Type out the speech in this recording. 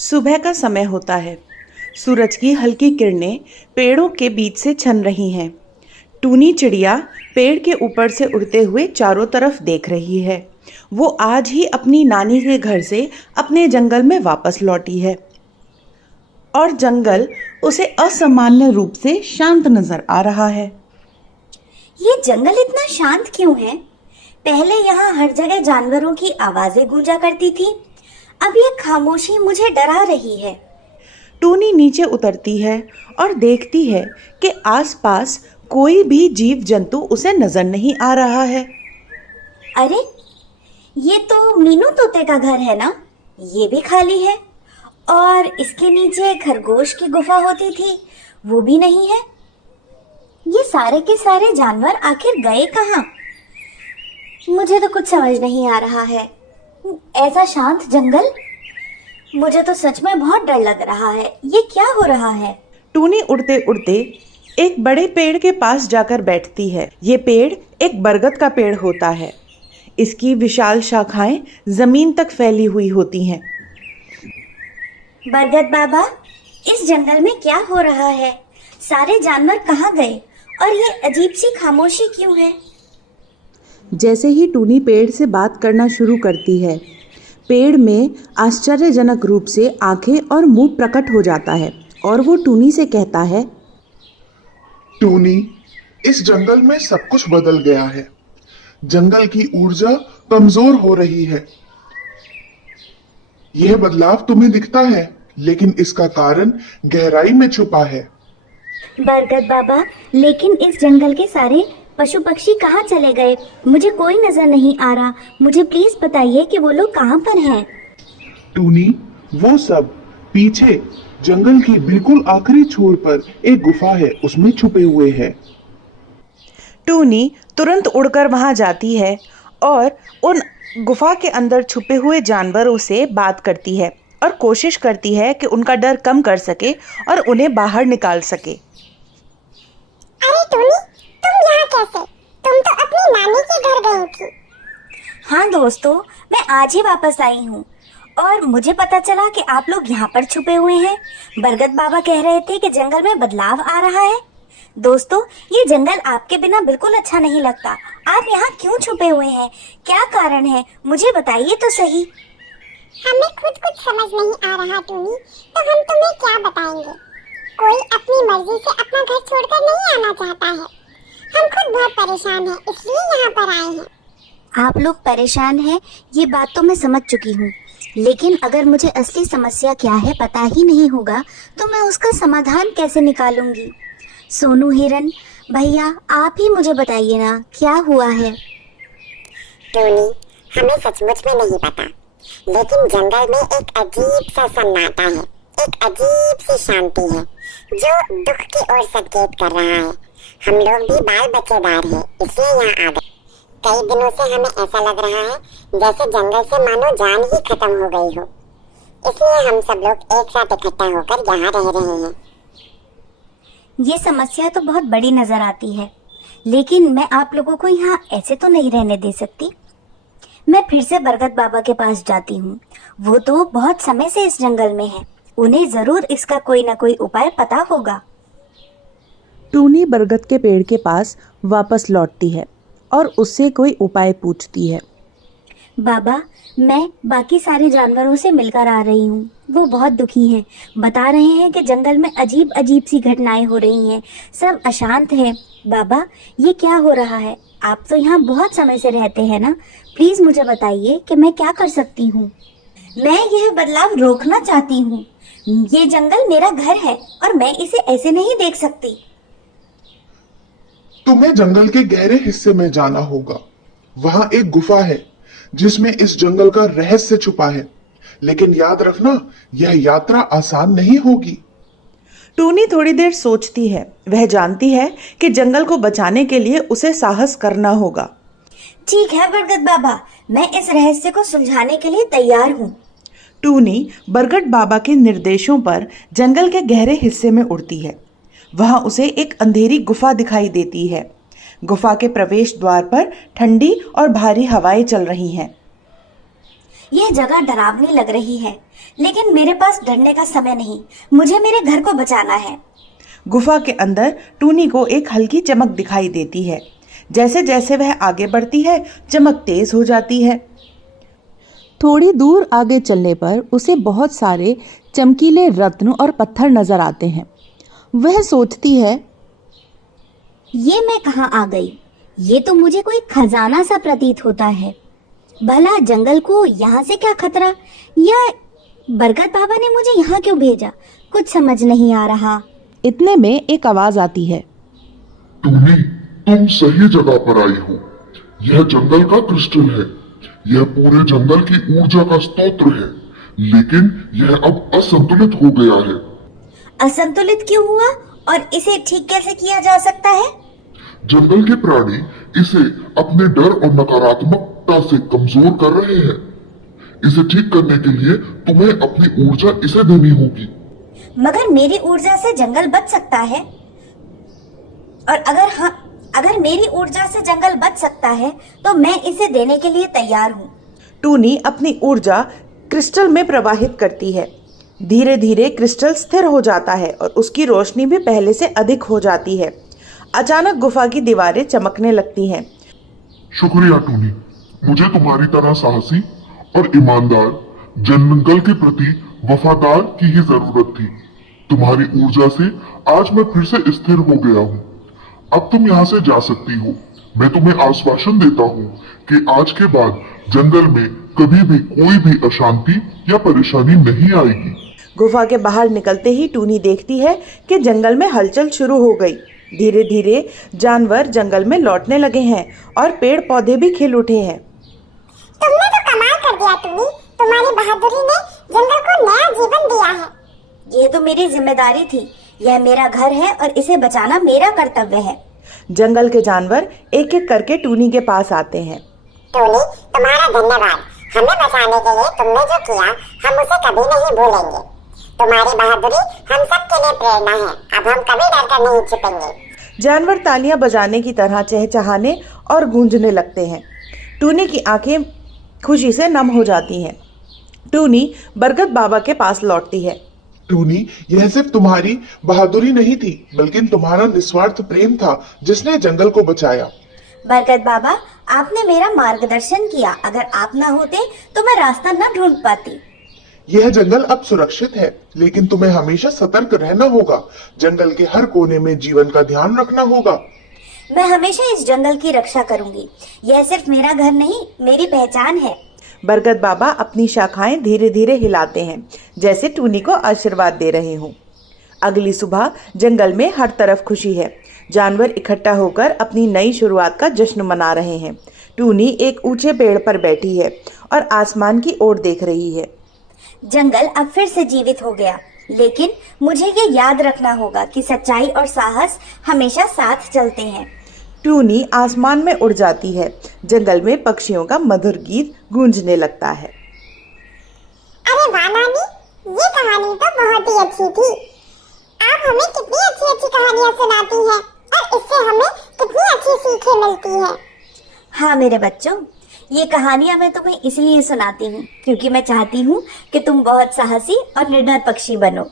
सुबह का समय होता है। सूरज की हल्की किरणें पेड़ों के बीच से छन रही हैं। टूनी चिड़िया पेड़ के ऊपर से उड़ते हुए चारों तरफ देख रही है। वो आज ही अपनी नानी के घर से अपने जंगल में वापस लौटी है और जंगल उसे असामान्य रूप से शांत नजर आ रहा है। ये जंगल इतना शांत क्यों है? पहले यहाँ हर जगह जानवरों की आवाजें गूंजा करती थी। अब ये खामोशी मुझे डरा रही है। टूनी नीचे उतरती है और देखती है कि आसपास कोई भी जीव जंतु उसे नजर नहीं आ रहा है। अरे, ये तो मीनू तोते का घर है ना? ये भी खाली है। और इसके नीचे खरगोश की गुफा होती थी, वो भी नहीं है। ये सारे के सारे जानवर आखिर गए कहाँ? मुझे तो कुछ समझ नहीं आ रहा है। ऐसा शांत जंगल, मुझे तो सच में बहुत डर लग रहा है। ये क्या हो रहा है? टूनी उड़ते उड़ते एक बड़े पेड़ के पास जाकर बैठती है। ये पेड़ एक बरगद का पेड़ होता है। इसकी विशाल शाखाएं जमीन तक फैली हुई होती हैं। बरगद बाबा, इस जंगल में क्या हो रहा है? सारे जानवर कहाँ गए और ये अजीब सी खामोशी क्यों है? जैसे ही टूनी पेड़ से बात करना शुरू करती है, पेड़ में आश्चर्यजनक रूप से आंखें और मुंह प्रकट हो जाता है और वो टूनी से कहता है, टूनी, इस जंगल में सब कुछ बदल गया है। जंगल की ऊर्जा कमजोर हो रही है। यह बदलाव तुम्हें दिखता है, लेकिन इसका कारण गहराई में छुपा है। बरगद बाबा, लेकिन इस जंगल के सारे पशु पक्षी कहाँ चले गए? मुझे कोई नजर नहीं आ रहा। मुझे प्लीज बताइए कि वो लोग कहाँ पर हैं। टूनी, वो सब पीछे जंगल की बिल्कुल आखिरी छोर पर एक गुफा है, उसमें छुपे हुए हैं। टूनी तुरंत उड़कर वहां जाती है और उन गुफा के अंदर छुपे हुए जानवरों से बात करती है और कोशिश करती है कि उनका डर कम कर सके और उन्हें बाहर निकाल सके। अरे टूनी, तुम यहाँ कैसे? तुम तो अपनी नानी के घर गई थी। हाँ दोस्तों, मैं आज ही वापस आई हूँ और मुझे पता चला कि आप लोग यहाँ पर छुपे हुए हैं। बरगद बाबा कह रहे थे कि जंगल में बदलाव आ रहा है। दोस्तों, ये जंगल आपके बिना बिल्कुल अच्छा नहीं लगता। आप यहाँ क्यों छुपे हुए हैं? क्या कारण है? मुझे बताइए तो सही। हमें खुद कुछ समझ नहीं आ रहा टूनी, तो हम तुम्हें क्या बताएंगे। कोई अपनी मर्जी से अपना घर छोड़कर नहीं आना चाहता है। हम खुद बहुत परेशान हैं, इसलिए यहाँ पर आए हैं। आप लोग परेशान हैं, ये बात तो मैं समझ चुकी हूँ, लेकिन अगर मुझे असली समस्या क्या है पता ही नहीं होगा तो मैं उसका समाधान कैसे निकालूंगी? सोनू हिरन भैया, आप ही मुझे बताइए ना, क्या हुआ है? टूनी, हमें सचमुच में नहीं पता, लेकिन जंगल में एक अजीब सा सन्नाटा है, एक अजीब सी शांति है जो दुख की ओर संकेत कर रहा है। हम लोग भी बाल बच्चेदार हैं, इसलिए यहाँ आ गए। कई दिनों से हमें ऐसा लग रहा है जैसे जंगल से मानो जान ही खत्म हो गई हो। इसलिए हम सब लोग एक साथ इकट्ठा होकर यहाँ रह रहे हैं। ये समस्या तो बहुत बड़ी नजर आती है, लेकिन मैं आप लोगों को यहाँ ऐसे तो नहीं रहने दे सकती। मैं फिर से बरगद बाबा के पास जाती हूँ। वो तो बहुत समय से इस जंगल में है, उन्हें जरूर इसका कोई ना कोई उपाय पता होगा। टूनी बरगद के पेड़ के पास वापस लौटती है और उससे कोई उपाय पूछती है। बाबा, मैं बाकी सारे जानवरों से मिलकर आ रही हूँ। वो बहुत दुखी हैं, बता रहे हैं कि जंगल में अजीब अजीब सी घटनाएं हो रही हैं, सब अशांत हैं। बाबा, ये क्या हो रहा है? आप तो यहाँ बहुत समय से रहते हैं ना, प्लीज मुझे बताइए कि मैं क्या कर सकती हूँ। मैं यह बदलाव रोकना चाहती हूँ। ये जंगल मेरा घर है और मैं इसे ऐसे नहीं देख सकती। तुम्हें जंगल के गहरे हिस्से में जाना होगा। वहां एक गुफा है जिसमें इस जंगल का रहस्य छुपा है, लेकिन याद रखना, यह यात्रा आसान नहीं होगी। टूनी थोड़ी देर सोचती है। वह जानती है कि जंगल को बचाने के लिए उसे साहस करना होगा। ठीक है बरगद बाबा, मैं इस रहस्य को सुलझाने के लिए तैयार हूँ। टूनी बरगद बाबा के निर्देशों पर जंगल के गहरे हिस्से में उड़ती है। वहां उसे एक अंधेरी गुफा दिखाई देती है। गुफा के प्रवेश द्वार पर ठंडी और भारी हवाएं चल रही हैं। यह जगह डरावनी लग रही है, लेकिन मेरे पास डरने का समय नहीं। मुझे मेरे घर को बचाना है। गुफा के अंदर टूनी को एक हल्की चमक दिखाई देती है। जैसे जैसे वह आगे बढ़ती है, चमक तेज हो जाती है। थोड़ी दूर आगे चलने पर उसे बहुत सारे चमकीले रत्न और पत्थर नजर आते हैं। वह सोचती है, ये मैं कहाँ आ गई? ये तो मुझे कोई खजाना सा प्रतीत होता है। भला जंगल को यहाँ से क्या खतरा, या बरगद बाबा ने मुझे यहाँ क्यों भेजा? कुछ समझ नहीं आ रहा। इतने में एक आवाज आती है। टूनी, तुम सही जगह पर आई हो। यह जंगल का क्रिस्टल है। यह पूरे जंगल की ऊर्जा का स्रोत है, लेकिन यह अब असंतुलित हो गया है। असंतुलित क्यों हुआ और इसे ठीक कैसे किया जा सकता है? जंगल के प्राणी इसे अपने डर और नकारात्मकता से कमजोर कर रहे हैं। इसे ठीक करने के लिए तुम्हें अपनी ऊर्जा इसे देनी होगी। मगर मेरी ऊर्जा से जंगल बच सकता है, और अगर मेरी ऊर्जा से जंगल बच सकता है तो मैं इसे देने के लिए तैयार हूँ। टूनी अपनी ऊर्जा क्रिस्टल में प्रवाहित करती है। धीरे धीरे क्रिस्टल स्थिर हो जाता है और उसकी रोशनी भी पहले से अधिक हो जाती है। अचानक गुफा की दीवारें चमकने लगती हैं। शुक्रिया टूनी, मुझे तुम्हारी तरह साहसी और ईमानदार जंगल के प्रति वफादार की ही जरूरत थी। तुम्हारी ऊर्जा से आज मैं फिर से स्थिर हो गया हूँ। अब तुम यहाँ से जा सकती हो। मैं तुम्हें आश्वासन देता हूँ कि आज के बाद जंगल में कभी भी कोई भी अशांति या परेशानी नहीं आएगी। गुफा के बाहर निकलते ही टूनी देखती है कि जंगल में हलचल शुरू हो गई। धीरे धीरे जानवर जंगल में लौटने लगे हैं और पेड़ पौधे भी खिल उठे हैं। तुमने तो कमाल कर दिया टूनी। तुम्हारी बहादुरी ने जंगल को नया जीवन दिया है। ये तो मेरी जिम्मेदारी थी। यह मेरा घर है और इसे बचाना मेरा कर्तव्य है। जंगल के जानवर एक एक करके टूनी के पास आते हैं। टूनी, तुम्हारा धन्यवाद। हमें बचाने के लिए तुमने जो किया, हम उसे कभी नहीं भूलेंगे। तुम्हारी बहादुरी हम सब के लिए प्रेरणा है। अब हम कभी डरकर नहीं छिपेंगे। जानवर तालियां बजाने की तरह चहचहाने और गूंजने लगते हैं। टूनी की आंखें खुशी से नम हो जाती हैं। टूनी बरगद बाबा के पास लौटती है। टूनी, यह सिर्फ तुम्हारी बहादुरी नहीं थी, बल्कि तुम्हारा निस्वार्थ प्रेम था जिसने जंगल को बचाया। बरगद बाबा, आपने मेरा मार्गदर्शन किया। अगर आप ना होते तो मैं रास्ता न ढूंढ पाती। यह जंगल अब सुरक्षित है, लेकिन तुम्हें हमेशा सतर्क रहना होगा। जंगल के हर कोने में जीवन का ध्यान रखना होगा। मैं हमेशा इस जंगल की रक्षा करूंगी। यह सिर्फ मेरा घर नहीं, मेरी पहचान है। बरगद बाबा अपनी शाखाएं धीरे धीरे हिलाते हैं, जैसे टूनी को आशीर्वाद दे रहे हों। अगली सुबह जंगल में हर तरफ खुशी है। जानवर इकट्ठा होकर अपनी नई शुरुआत का जश्न मना रहे हैं। टूनी एक ऊंचे पेड़ पर बैठी है और आसमान की ओर देख रही है। जंगल अब फिर से जीवित हो गया, लेकिन मुझे ये याद रखना होगा कि सच्चाई और साहस हमेशा साथ चलते हैं। टूनी आसमान में उड़ जाती है। जंगल में पक्षियों का मधुर गीत गूंजने लगता है। अरे वाह नानी, ये कहानी तो बहुत ही अच्छी थी। आप हमें कितनी अच्छी अच्छी कहानियाँ सुनाती हैं और इससे हमें कितनी अच्छी सीखें मिलती हैं। हाँ मेरे बच्चों, ये कहानियाँ मैं तुम्हें इसलिए सुनाती हूँ क्योंकि मैं चाहती हूँ कि तुम बहुत साहसी और निर्भय पक्षी बनो।